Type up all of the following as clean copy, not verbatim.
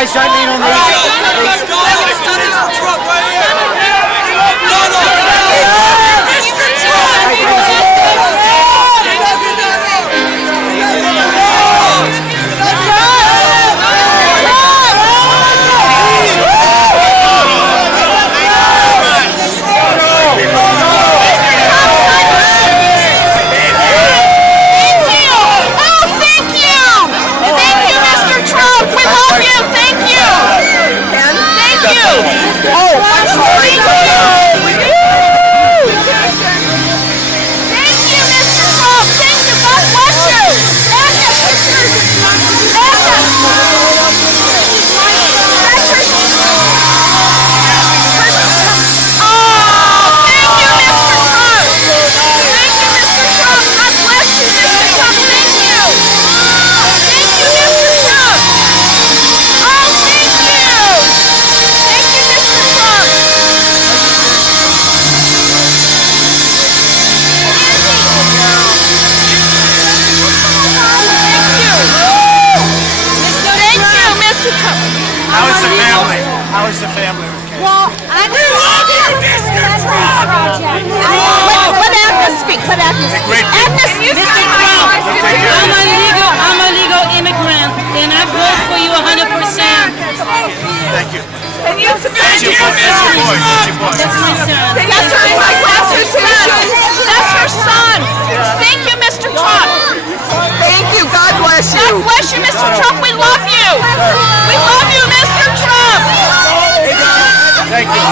guys don't lean on these. How is the family with Kate? Well, I love you, Mr. Trump! Let Agnes speak. Let Agnes speak. Agnes, you speak. I'm a legal immigrant, and I vote for you 100%. Thank you. And you That's your boy. That's my son. That's her son. Thank you, Mr. Trump. Thank you. God bless you. God bless you, Mr. Trump. We love you. We love you, Mr. Trump. Thank you.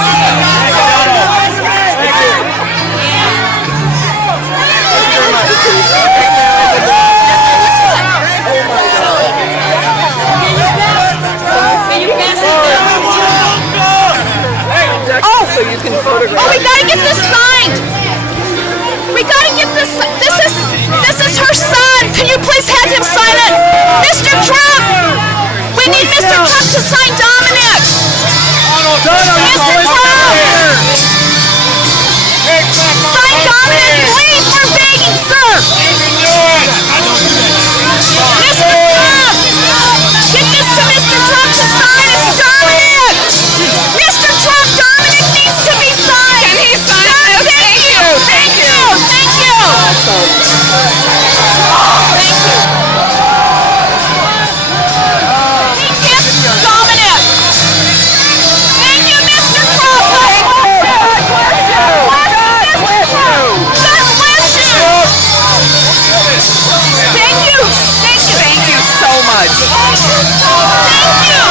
Oh, so you can photograph. Oh, we gotta get this signed. We gotta get this. This is her son. Can you please have him sign it, Mr. Trump? We need Mr. Trump to sign Dominic. Mr. Trump. Sign Dominic, please. We're begging, sir. Mr. Trump. Get this to Mr. Trump to sign. It's Dominic. Mr. Trump, Dominic needs to be signed. Can he sign this? Thank you. Thank you. Thank you. Thank you. He kissed Dominic. Thank you, Mr. Trump. God bless you. Thank you. Thank you. Thank you so much. Thank you.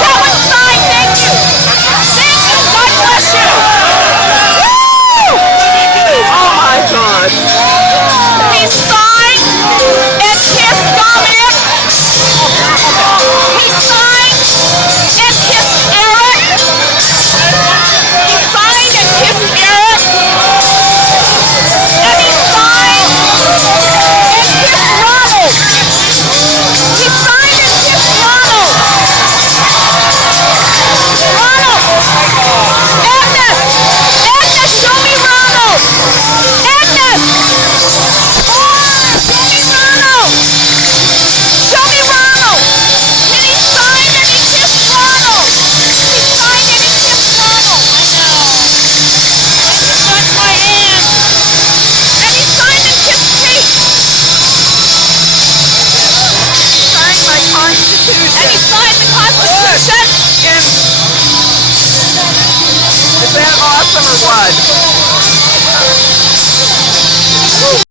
That was fine. Thank you. Thank you. God bless you. Woo! Oh my God. He signed and kissed Dominic. He signed and kissed Eric. He signed and kissed Eric. And he signed and kissed Ronald. He signed and kissed Ronald. Ronald. Agnes. Agnes, show me Ronald. Agnes. Show me Ronald! And he signed and he kissed Ronald! He signed and he kissed Ronald! Touch my hand! And he signed and kissed Kate! Sign my Constitution. And he signed the Constitution! Is that awesome or what?